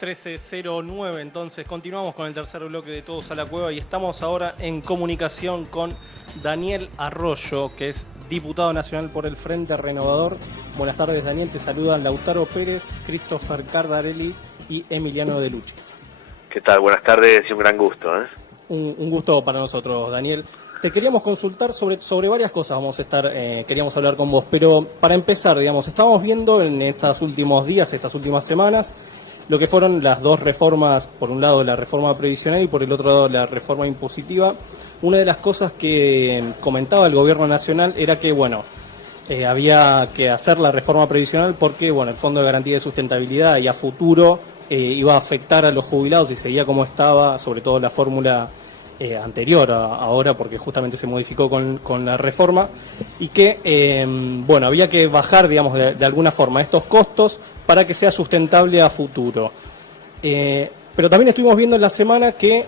13:09, entonces continuamos con el tercer bloque de Todos a la Cueva y estamos ahora en comunicación con Daniel Arroyo, que es diputado nacional por el Frente Renovador. Buenas tardes, Daniel, te saludan Lautaro Pérez, Christopher Cardarelli y Emiliano De Lucci. ¿Qué tal? Buenas tardes y un gran gusto. Un gusto para nosotros, Daniel. Te queríamos consultar sobre varias cosas, queríamos hablar con vos, pero para empezar, estábamos viendo en estos últimos días, estas últimas semanas, lo que fueron las dos reformas, por un lado la reforma previsional y por el otro lado la reforma impositiva. Una de las cosas que comentaba el gobierno nacional era que, había que hacer la reforma previsional porque, el Fondo de Garantía de Sustentabilidad y a futuro iba a afectar a los jubilados y seguía como estaba, sobre todo la fórmula anterior a ahora, porque justamente se modificó con la reforma, y que, había que bajar, de alguna forma estos costos para que sea sustentable a futuro. Pero también estuvimos viendo en la semana que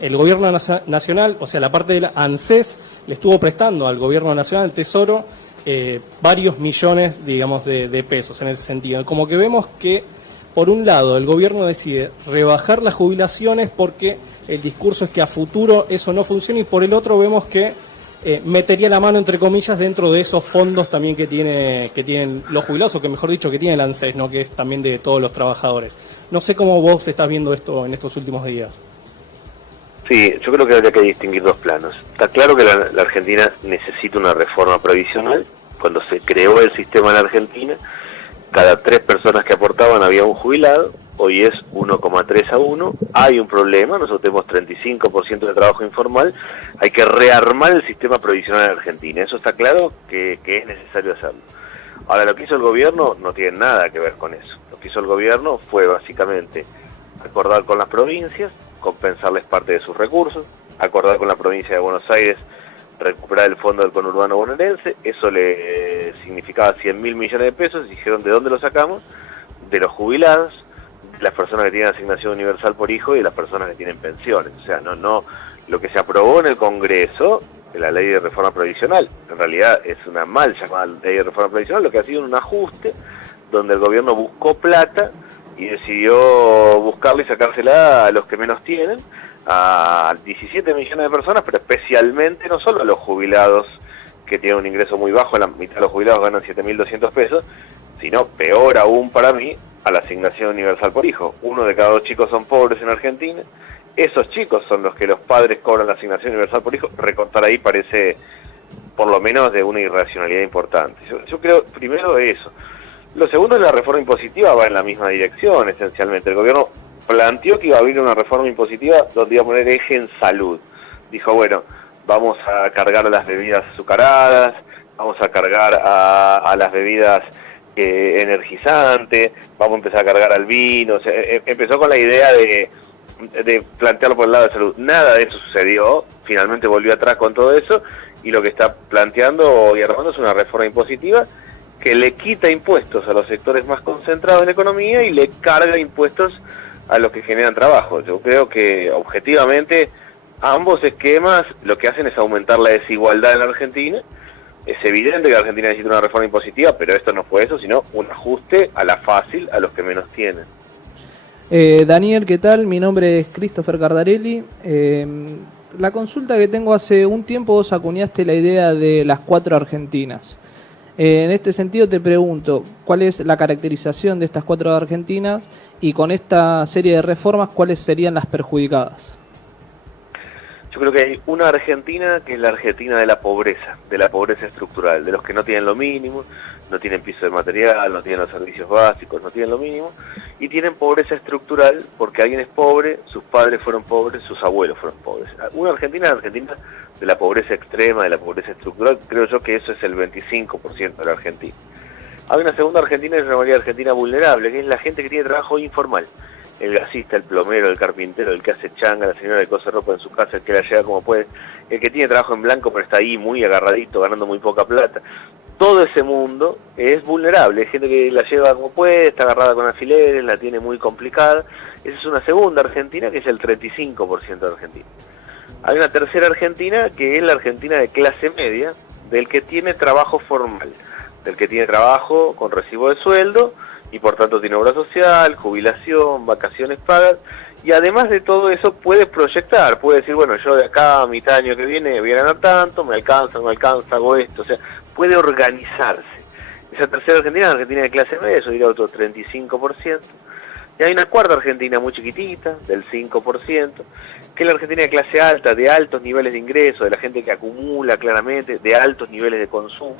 el gobierno nacional, o sea, la parte de la ANSES, le estuvo prestando al gobierno nacional, al Tesoro, varios millones, de pesos en ese sentido. Como que vemos que, por un lado, el gobierno decide rebajar las jubilaciones porque el discurso es que a futuro eso no funciona, y por el otro vemos que metería la mano, entre comillas, dentro de esos fondos también que tienen los jubilados, o que mejor dicho, que tiene el ANSES, ¿no? Que es también de todos los trabajadores. No sé cómo vos estás viendo esto en estos últimos días. Sí, yo creo que habría que distinguir dos planos. Está claro que la Argentina necesita una reforma previsional. Cuando se creó el sistema en la Argentina, cada 3 personas que aportaban había un jubilado. Hoy es 1,3 a 1, hay un problema, nosotros tenemos 35% de trabajo informal, hay que rearmar el sistema previsional en Argentina, eso está claro que es necesario hacerlo. Ahora, lo que hizo el gobierno no tiene nada que ver con eso. Lo que hizo el gobierno fue básicamente acordar con las provincias, compensarles parte de sus recursos, acordar con la provincia de Buenos Aires recuperar el fondo del conurbano bonaerense, eso le significaba 100.000 millones de pesos, dijeron, ¿de dónde lo sacamos? De los jubilados, las personas que tienen asignación universal por hijo y las personas que tienen pensiones. O sea, no lo que se aprobó en el Congreso, de la ley de reforma previsional, en realidad es una mal llamada ley de reforma previsional, lo que ha sido un ajuste donde el gobierno buscó plata y decidió buscarla y sacársela a los que menos tienen, a 17 millones de personas, pero especialmente no solo a los jubilados que tienen un ingreso muy bajo, la mitad de los jubilados ganan 7.200 pesos, sino, peor aún para mí, a la asignación universal por hijo. 1 de cada 2 chicos son pobres en Argentina. Esos chicos son los que los padres cobran la asignación universal por hijo. Recortar ahí parece, por lo menos, de una irracionalidad importante. Yo creo, primero, eso. Lo segundo es la reforma impositiva, va en la misma dirección, esencialmente. El gobierno planteó que iba a haber una reforma impositiva donde iba a poner eje en salud. Dijo, vamos a cargar a las bebidas azucaradas, vamos a cargar a las bebidas energizante, vamos a empezar a cargar al vino. O sea, empezó con la idea de plantearlo por el lado de salud. Nada de eso sucedió, finalmente volvió atrás con todo eso, y lo que está planteando y armando es una reforma impositiva que le quita impuestos a los sectores más concentrados de la economía y le carga impuestos a los que generan trabajo. Yo creo que objetivamente ambos esquemas lo que hacen es aumentar la desigualdad en la Argentina. Es evidente que la Argentina necesita una reforma impositiva, pero esto no fue eso, sino un ajuste a la fácil a los que menos tienen. Daniel, ¿qué tal? Mi nombre es Christopher Cardarelli. La consulta que tengo, hace un tiempo vos acuñaste la idea de las 4 Argentinas. En este sentido te pregunto, ¿cuál es la caracterización de estas 4 Argentinas? Y con esta serie de reformas, ¿cuáles serían las perjudicadas? Yo creo que hay una Argentina que es la Argentina de la pobreza estructural, de los que no tienen lo mínimo, no tienen piso de material, no tienen los servicios básicos, no tienen lo mínimo, y tienen pobreza estructural porque alguien es pobre, sus padres fueron pobres, sus abuelos fueron pobres. Una Argentina es la Argentina de la pobreza extrema, de la pobreza estructural, creo yo que eso es el 25% de la Argentina. Hay una segunda Argentina, que se llamaría Argentina vulnerable, que es la gente que tiene trabajo informal. El gasista, el plomero, el carpintero, el que hace changa, la señora que cose ropa en su casa, el que la lleva como puede, el que tiene trabajo en blanco pero está ahí muy agarradito, ganando muy poca plata. Todo ese mundo es vulnerable, hay gente que la lleva como puede, está agarrada con alfileres, la tiene muy complicada. Esa es una segunda Argentina, que es el 35% de Argentina. Hay una tercera Argentina, que es la Argentina de clase media, del que tiene trabajo formal, del que tiene trabajo con recibo de sueldo y por tanto tiene obra social, jubilación, vacaciones pagas, y además de todo eso puede proyectar, puede decir, bueno, yo de acá a mitad de año que viene voy a ganar tanto, me alcanza, no me alcanza, hago esto, o sea, puede organizarse. Esa tercera Argentina es la Argentina de clase media, eso diría otro 35%, y hay una cuarta Argentina muy chiquitita, del 5%, que es la Argentina de clase alta, de altos niveles de ingresos, de la gente que acumula claramente, de altos niveles de consumo.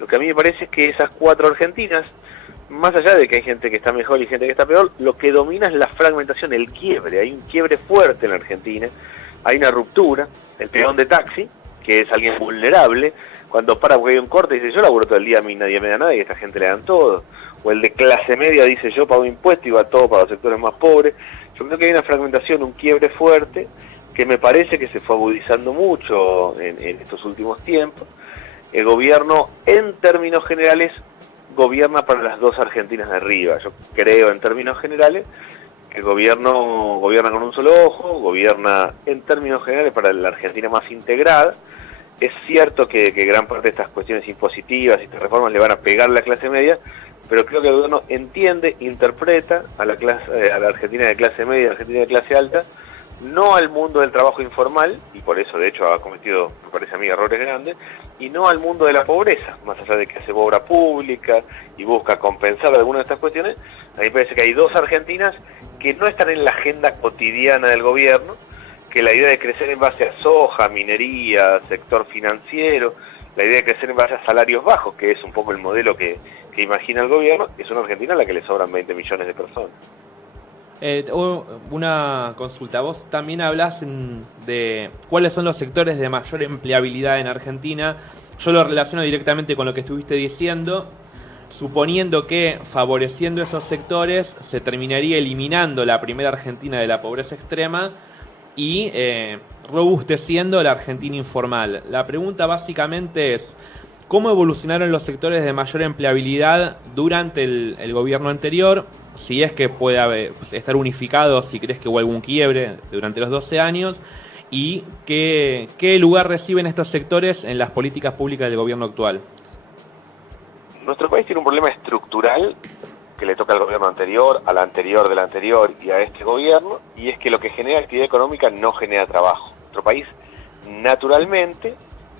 Lo que a mí me parece es que esas cuatro Argentinas, más allá de que hay gente que está mejor y gente que está peor, lo que domina es la fragmentación, el quiebre. Hay un quiebre fuerte en la Argentina, hay una ruptura, el peón de taxi, que es alguien vulnerable, cuando para porque hay un corte dice yo laburo todo el día, a mí nadie me da nada y a esta gente le dan todo. O el de clase media dice yo pago impuestos y va todo para los sectores más pobres. Yo creo que hay una fragmentación, un quiebre fuerte, que me parece que se fue agudizando mucho en estos últimos tiempos. El gobierno, en términos generales, gobierna para las dos Argentinas de arriba. Yo creo, en términos generales, que el gobierno gobierna con un solo ojo, gobierna, en términos generales, para la Argentina más integrada. Es cierto que gran parte de estas cuestiones impositivas y estas reformas le van a pegar a la clase media, pero creo que el gobierno entiende, interpreta a la Argentina de clase media, a la Argentina de clase alta, no al mundo del trabajo informal, y por eso de hecho ha cometido, me parece a mí, errores grandes, y no al mundo de la pobreza, más allá de que hace obra pública y busca compensar algunas de estas cuestiones. A mí me parece que hay dos Argentinas que no están en la agenda cotidiana del gobierno, que la idea de crecer en base a soja, minería, sector financiero, la idea de crecer en base a salarios bajos, que es un poco el modelo que imagina el gobierno, es una Argentina a la que le sobran 20 millones de personas. Una consulta, vos también hablás de cuáles son los sectores de mayor empleabilidad en Argentina. Yo lo relaciono directamente con lo que estuviste diciendo, suponiendo que favoreciendo esos sectores se terminaría eliminando la primera Argentina de la pobreza extrema y robusteciendo la Argentina informal. La pregunta básicamente es, ¿cómo evolucionaron los sectores de mayor empleabilidad durante el gobierno anterior? Si es que puede estar unificado, si crees que hubo algún quiebre durante los 12 años, y qué lugar reciben estos sectores en las políticas públicas del gobierno actual. Nuestro país tiene un problema estructural que le toca al gobierno anterior, al anterior del anterior y a este gobierno, y es que lo que genera actividad económica no genera trabajo. Nuestro país naturalmente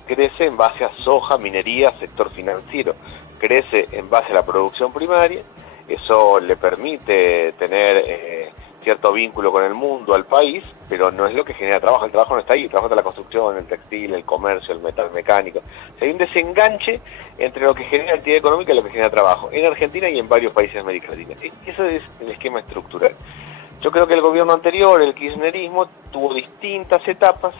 crece en base a soja, minería, sector financiero, crece en base a la producción primaria. Eso le permite tener cierto vínculo con el mundo, al país, pero no es lo que genera trabajo. El trabajo no está ahí, el trabajo está en la construcción, el textil, el comercio, el metal mecánico. O sea, hay un desenganche entre lo que genera actividad económica y lo que genera trabajo, en Argentina y en varios países de América Latina. Eso es el esquema estructural. Yo creo que el gobierno anterior, el kirchnerismo, tuvo distintas etapas,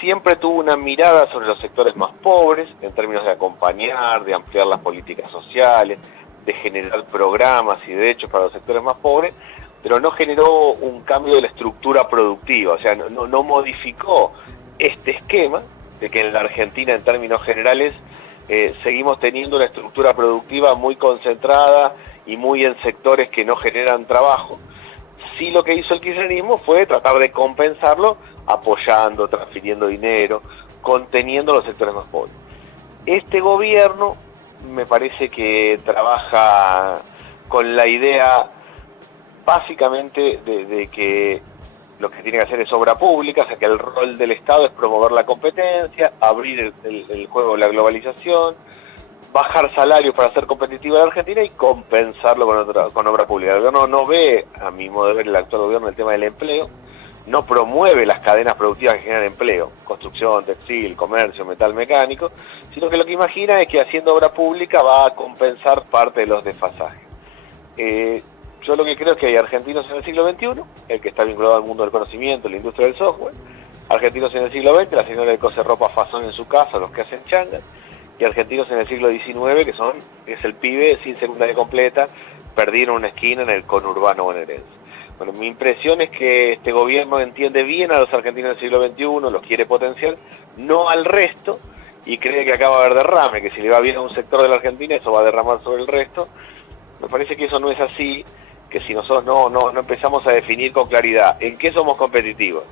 siempre tuvo una mirada sobre los sectores más pobres, en términos de acompañar, de ampliar las políticas sociales, de generar programas y derechos para los sectores más pobres, pero no generó un cambio de la estructura productiva, o sea, no modificó este esquema de que en la Argentina, en términos generales, seguimos teniendo una estructura productiva muy concentrada y muy en sectores que no generan trabajo. Sí, lo que hizo el kirchnerismo fue tratar de compensarlo apoyando, transfiriendo dinero, conteniendo los sectores más pobres. Este gobierno me parece que trabaja con la idea básicamente de que lo que tiene que hacer es obra pública, o sea que el rol del Estado es promover la competencia, abrir el juego de la globalización, bajar salarios para hacer competitiva la Argentina y compensarlo con obra pública. El gobierno no ve, a mi modo de ver, el actual gobierno, el tema del empleo, no promueve las cadenas productivas que generan empleo, construcción, textil, comercio, metal mecánico, sino que lo que imagina es que haciendo obra pública va a compensar parte de los desfasajes. Yo lo que creo es que hay argentinos en el siglo XXI, el que está vinculado al mundo del conocimiento, la industria del software, argentinos en el siglo XX, la señora que cose ropa fasón en su casa, los que hacen changas, y argentinos en el siglo XIX, que es el pibe sin secundaria completa, perdido en una esquina en el conurbano bonaerense. Bueno, mi impresión es que este gobierno entiende bien a los argentinos del siglo XXI, los quiere potenciar, no al resto, y cree que acá va a haber derrame, que si le va bien a un sector de la Argentina, eso va a derramar sobre el resto. Me parece que eso no es así, que si nosotros no empezamos a definir con claridad en qué somos competitivos,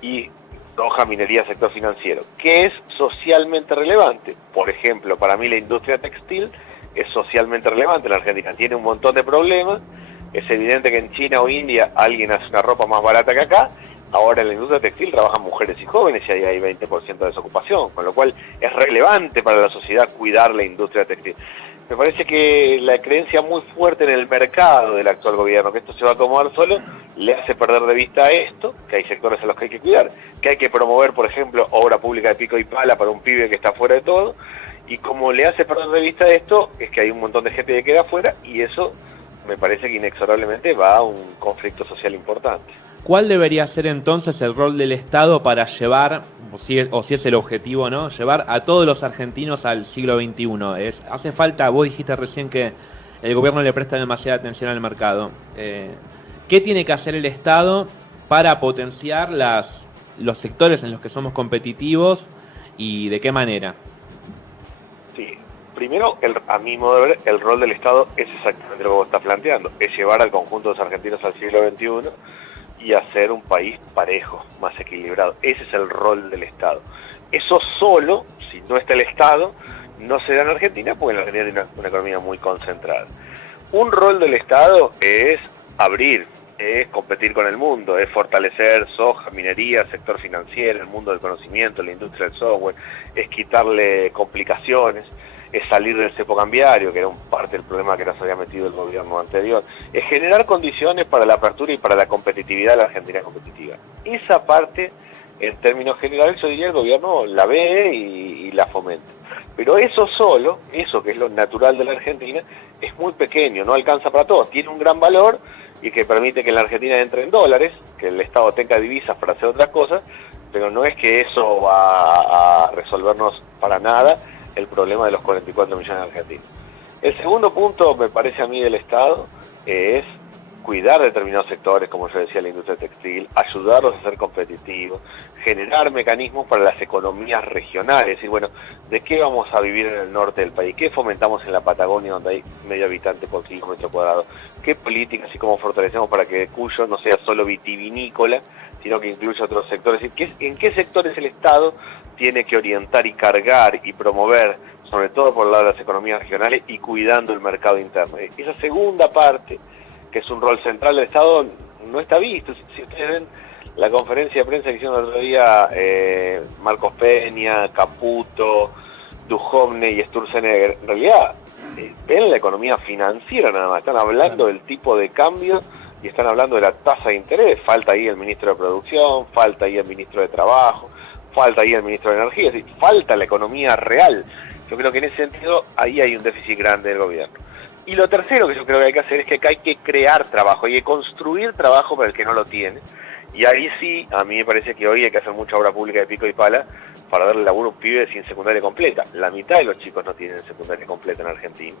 y soja, minería, sector financiero, qué es socialmente relevante. Por ejemplo, para mí la industria textil es socialmente relevante. La Argentina tiene un montón de problemas. Es evidente que en China o India alguien hace una ropa más barata que acá. Ahora en la industria textil trabajan mujeres y jóvenes y ahí hay 20% de desocupación, con lo cual es relevante para la sociedad cuidar la industria textil. Me parece que la creencia muy fuerte en el mercado del actual gobierno, que esto se va a acomodar solo, le hace perder de vista esto, que hay sectores a los que hay que cuidar, que hay que promover, por ejemplo, obra pública de pico y pala para un pibe que está fuera de todo, y como le hace perder de vista esto, es que hay un montón de gente que queda afuera, y eso me parece que inexorablemente va a un conflicto social importante. ¿Cuál debería ser entonces el rol del Estado para llevar, o si es el objetivo, ¿no? Llevar a todos los argentinos al siglo XXI? Hace falta, vos dijiste recién que el gobierno le presta demasiada atención al mercado. ¿Qué tiene que hacer el Estado para potenciar los sectores en los que somos competitivos y de qué manera? Sí, primero, a mi modo de ver, el rol del Estado es exactamente lo que vos estás planteando, es llevar al conjunto de los argentinos al siglo XXI y hacer un país parejo, más equilibrado. Ese es el rol del Estado. Eso solo, si no está el Estado, no se da en Argentina, porque la Argentina tiene una economía muy concentrada. Un rol del Estado es abrir, es competir con el mundo, es fortalecer soja, minería, sector financiero, el mundo del conocimiento, la industria del software, es quitarle complicaciones, es salir del cepo cambiario, que era un parte del problema que nos había metido el gobierno anterior, es generar condiciones para la apertura y para la competitividad de la Argentina competitiva. Esa parte, en términos generales, yo diría el gobierno la ve y la fomenta. Pero eso solo, eso que es lo natural de la Argentina, es muy pequeño, no alcanza para todos, tiene un gran valor y que permite que la Argentina entre en dólares, que el Estado tenga divisas para hacer otras cosas, pero no es que eso va a resolvernos para nada el problema de los 44 millones de argentinos. El segundo punto, me parece a mí, del Estado, es cuidar determinados sectores, como yo decía, la industria textil, ayudarlos a ser competitivos, generar mecanismos para las economías regionales, es decir, bueno, ¿de qué vamos a vivir en el norte del país? ¿Qué fomentamos en la Patagonia, donde hay medio habitante por kilómetro cuadrado? ¿Qué políticas y cómo fortalecemos para que Cuyo no sea solo vitivinícola, sino que incluya otros sectores? ¿En qué sectores el Estado tiene que orientar y cargar y promover, sobre todo por el lado de las economías regionales y cuidando el mercado interno? Esa segunda parte, que es un rol central del Estado, no está visto. Si ustedes ven la conferencia de prensa que hicieron el otro día Marcos Peña, Caputo, Duhovne y Sturzenegger, en realidad ven la economía financiera nada más, están hablando del tipo de cambio y están hablando de la tasa de interés. Falta ahí el ministro de Producción, falta ahí el ministro de Trabajo, falta ahí el ministro de Energía, es decir, falta la economía real. Yo creo que en ese sentido ahí hay un déficit grande del gobierno. Y lo tercero que yo creo que hay que hacer es que hay que crear trabajo, hay que construir trabajo para el que no lo tiene. Y ahí sí, a mí me parece que hoy hay que hacer mucha obra pública de pico y pala para darle laburo a un pibe sin secundaria completa. La mitad de los chicos no tienen secundaria completa en Argentina.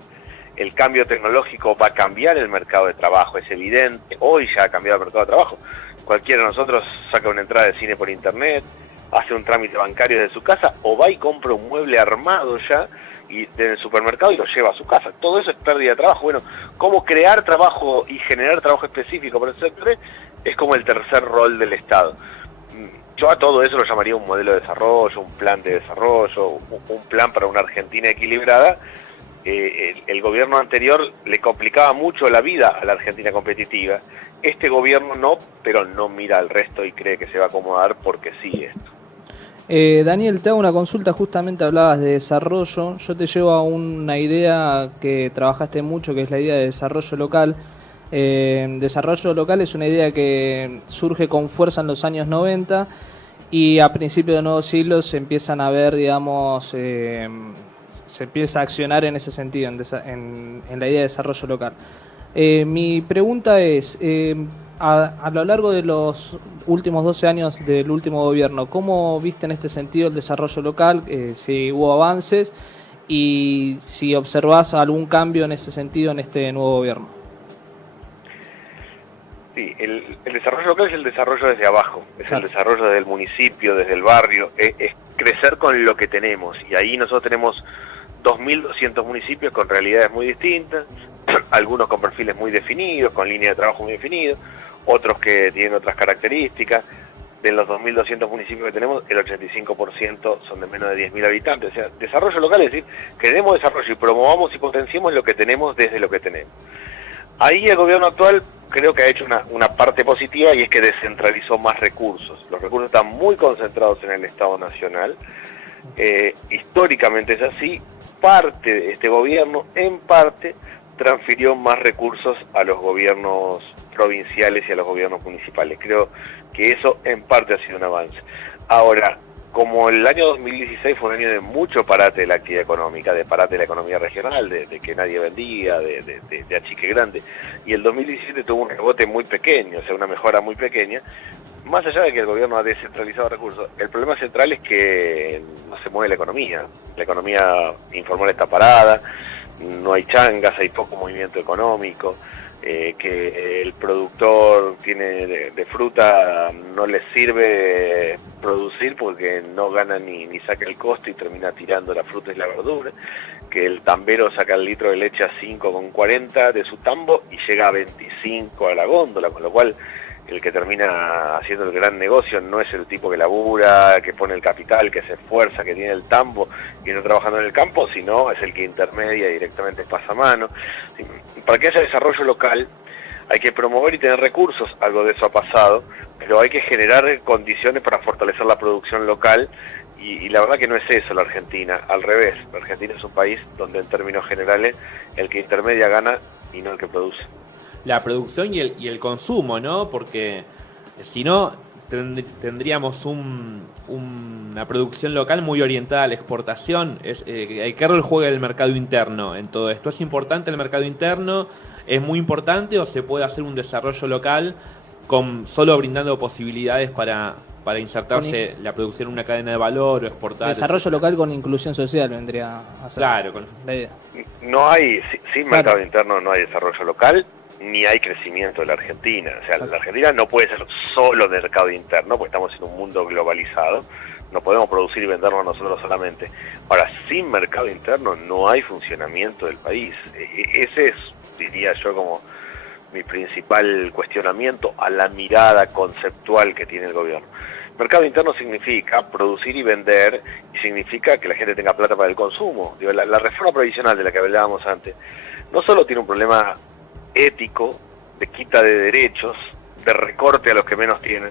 El cambio tecnológico va a cambiar el mercado de trabajo, es evidente. Hoy ya ha cambiado el mercado de trabajo. Cualquiera de nosotros saca una entrada de cine por internet, hace un trámite bancario desde su casa o va y compra un mueble armado ya y del supermercado y lo lleva a su casa. Todo eso es pérdida de trabajo. Bueno, cómo crear trabajo y generar trabajo específico para el sector es como el tercer rol del Estado. Yo a todo eso lo llamaría un modelo de desarrollo, un plan de desarrollo, un plan para una Argentina equilibrada. El gobierno anterior le complicaba mucho la vida a la Argentina competitiva. Este gobierno no, pero no mira al resto y cree que se va a acomodar porque sí esto. Daniel, te hago una consulta, justamente hablabas de desarrollo. Yo te llevo a una idea que trabajaste mucho, que es la idea de desarrollo local. Desarrollo local es una idea que surge con fuerza en los años 90 y a principios del nuevo siglo se empiezan a ver, digamos, se empieza a accionar en ese sentido, en la idea de desarrollo local. Mi pregunta es, a lo largo de los últimos 12 años del último gobierno, ¿cómo viste en este sentido el desarrollo local? Si hubo avances y si observás algún cambio en ese sentido en este nuevo gobierno. Sí, el desarrollo local es el desarrollo desde abajo, es el desarrollo desde el municipio, desde el barrio, es crecer con lo que tenemos. Y ahí nosotros tenemos 2.200 municipios con realidades muy distintas, algunos con perfiles muy definidos, con líneas de trabajo muy definidos, otros que tienen otras características. de los 2.200 municipios que tenemos, el 85% son de menos de 10.000 habitantes. O sea, desarrollo local es decir, queremos desarrollo y promovamos y potenciemos lo que tenemos desde lo que tenemos. Ahí el gobierno actual creo que ha hecho una parte positiva, y es que descentralizó más recursos. Los recursos están muy concentrados en el Estado Nacional. Históricamente es así. Parte de este gobierno, en parte, transfirió más recursos a los gobiernos provinciales y a los gobiernos municipales. Creo que eso en parte ha sido un avance. Ahora, como el año 2016 fue un año de mucho parate de la actividad económica, de parate de la economía regional, de que nadie vendía, de achique grande, y el 2017 tuvo un rebote muy pequeño, o sea, una mejora muy pequeña, más allá de que el gobierno ha descentralizado recursos, el problema central es que no se mueve la economía informal está parada, no hay changas, hay poco movimiento económico, que el productor tiene de fruta no le sirve producir porque no gana ni saca el costo y termina tirando la fruta y la verdura, que el tambero saca el litro de leche a 5,40 de su tambo y llega a 25 a la góndola, con lo cual el que termina haciendo el gran negocio no es el tipo que labura, que pone el capital, que se esfuerza, que tiene el tambo y está trabajando en el campo, sino es el que intermedia y directamente pasa mano. Para que haya desarrollo local hay que promover y tener recursos, algo de eso ha pasado, pero hay que generar condiciones para fortalecer la producción local, y la verdad que no es eso la Argentina, al revés. La Argentina es un país donde en términos generales el que intermedia gana y no el que produce. La producción y el consumo, ¿no? Porque si no, tendríamos una producción local muy orientada a la exportación. ¿Qué rol juega el mercado interno en todo esto? ¿Es importante el mercado interno? ¿Es muy importante o se puede hacer un desarrollo local con solo brindando posibilidades para insertarse la producción en una cadena de valor o exportar? Desarrollo local con inclusión social vendría a ser la idea. No hay, sin mercado interno no hay desarrollo local, ni hay crecimiento de la Argentina. O sea, la Argentina no puede ser solo mercado interno, porque estamos en un mundo globalizado, no podemos producir y vendernos nosotros solamente. Ahora, sin mercado interno no hay funcionamiento del país. Ese es, diría yo, como mi principal cuestionamiento a la mirada conceptual que tiene el gobierno. Mercado interno significa producir y vender, y significa que la gente tenga plata para el consumo. Digo, la reforma provisional de la que hablábamos antes no solo tiene un problema ético, de quita de derechos, de recorte a los que menos tienen,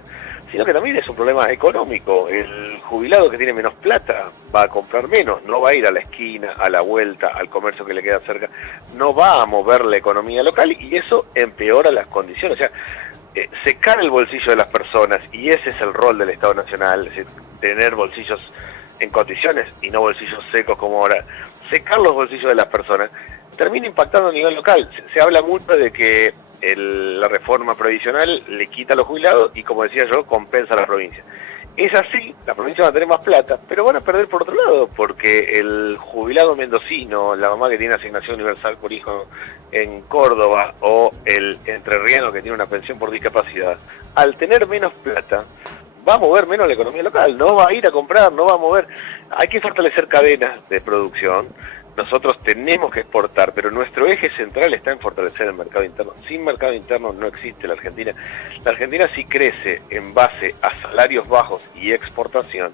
sino que también es un problema económico. El jubilado que tiene menos plata va a comprar menos, no va a ir a la esquina, a la vuelta, al comercio que le queda cerca, no va a mover la economía local, y eso empeora las condiciones. O sea, secar el bolsillo de las personas, y ese es el rol del Estado Nacional, es decir, tener bolsillos en condiciones y no bolsillos secos como ahora. Secar los bolsillos de las personas termina impactando a nivel local. Se habla mucho de que la reforma provisional le quita a los jubilados y, como decía yo, compensa a la provincia. Es así, la provincia va a tener más plata, pero van a perder por otro lado, porque el jubilado mendocino, la mamá que tiene asignación universal por hijo en Córdoba, o el entrerriano que tiene una pensión por discapacidad, al tener menos plata, va a mover menos la economía local, no va a ir a comprar, no va a mover. Hay que fortalecer cadenas de producción. Nosotros tenemos que exportar, pero nuestro eje central está en fortalecer el mercado interno. Sin mercado interno no existe la Argentina. La Argentina, si crece en base a salarios bajos y exportación,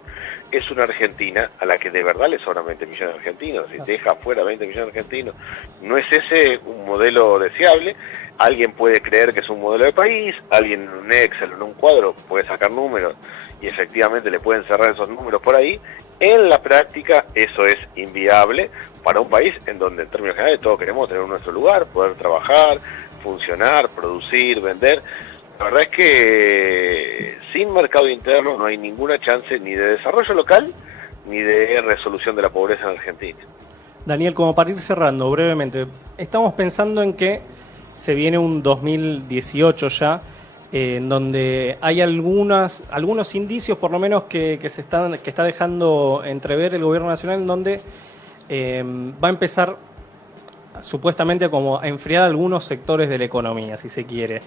es una Argentina a la que de verdad le sobran 20 millones de argentinos. Si deja afuera 20 millones de argentinos, no es ese un modelo deseable. Alguien puede creer que es un modelo de país, alguien en un Excel, en un cuadro, puede sacar números y efectivamente le pueden cerrar esos números por ahí. En la práctica eso es inviable para un país en donde en términos generales todos queremos tener nuestro lugar, poder trabajar, funcionar, producir, vender. La verdad es que sin mercado interno no hay ninguna chance ni de desarrollo local ni de resolución de la pobreza en Argentina. Daniel, como para ir cerrando brevemente, estamos pensando en que se viene un 2018 ya, en donde hay algunos indicios, por lo menos, que está dejando entrever el gobierno nacional, en donde va a empezar supuestamente como a enfriar algunos sectores de la economía, si se quiere.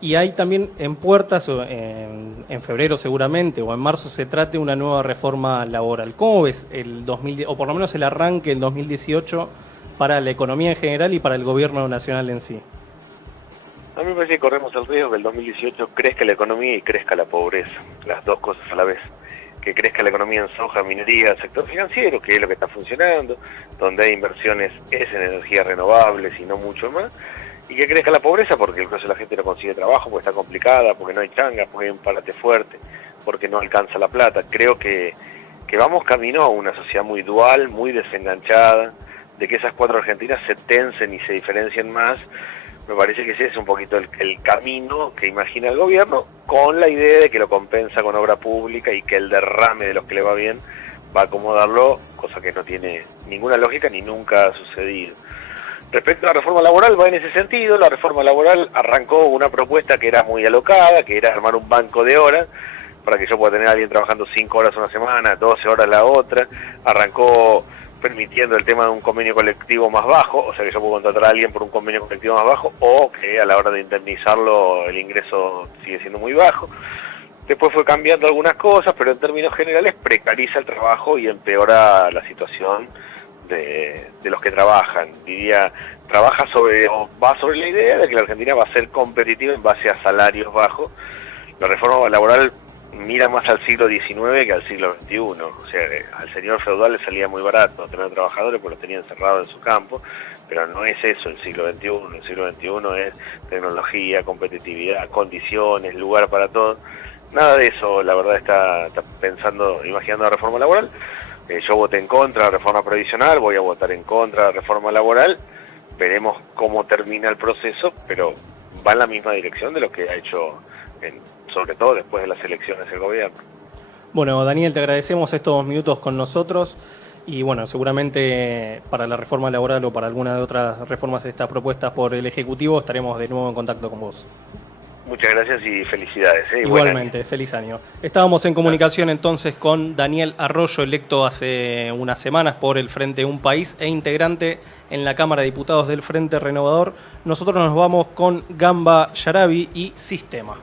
Y hay también en puertas, en febrero seguramente, o en marzo, se trate una nueva reforma laboral. ¿Cómo ves o por lo menos el arranque del 2018 para la economía en general y para el gobierno nacional en sí? A mí me parece que corremos el riesgo que el 2018 crezca la economía y crezca la pobreza, las dos cosas a la vez. Que crezca la economía en soja, minería, sector financiero, que es lo que está funcionando, donde hay inversiones es en energías renovables y no mucho más, y que crezca la pobreza porque el grueso de la gente no consigue trabajo, porque está complicada, porque no hay changa, porque hay un parate fuerte, porque no alcanza la plata. Creo que vamos camino a una sociedad muy dual, muy desenganchada, de que esas 4 Argentinas se tensen y se diferencien más. Me parece que ese es un poquito el camino que imagina el gobierno, con la idea de que lo compensa con obra pública y que el derrame de los que le va bien va a acomodarlo, cosa que no tiene ninguna lógica ni nunca ha sucedido. Respecto a la reforma laboral, va en ese sentido. La reforma laboral arrancó una propuesta que era muy alocada, que era armar un banco de horas, para que yo pueda tener a alguien trabajando 5 horas una semana, 12 horas la otra. Arrancó permitiendo el tema de un convenio colectivo más bajo, o sea que yo puedo contratar a alguien por un convenio colectivo más bajo, o que a la hora de indemnizarlo el ingreso sigue siendo muy bajo. Después fue cambiando algunas cosas, pero en términos generales precariza el trabajo y empeora la situación de los que trabajan. Diría, va sobre la idea de que la Argentina va a ser competitiva en base a salarios bajos. La reforma laboral mira más al siglo XIX que al siglo XXI. O sea, al señor feudal le salía muy barato tener trabajadores porque los tenía encerrados en su campo, pero no es eso el siglo XXI. El siglo XXI es tecnología, competitividad, condiciones, lugar para todo. Nada de eso, la verdad, está imaginando la reforma laboral. Yo voté en contra de la reforma previsional, voy a votar en contra de la reforma laboral. Veremos cómo termina el proceso, pero va en la misma dirección de lo que ha hecho sobre todo después de las elecciones del gobierno. Bueno, Daniel, te agradecemos estos minutos con nosotros y bueno, seguramente para la reforma laboral o para alguna de otras reformas de estas propuestas por el Ejecutivo estaremos de nuevo en contacto con vos. Muchas gracias y felicidades. Igualmente, feliz año. Estábamos en comunicación entonces con Daniel Arroyo, electo hace unas semanas por el Frente Un País e integrante en la Cámara de Diputados del Frente Renovador. Nosotros nos vamos con Gamba Yarabi y Sistema.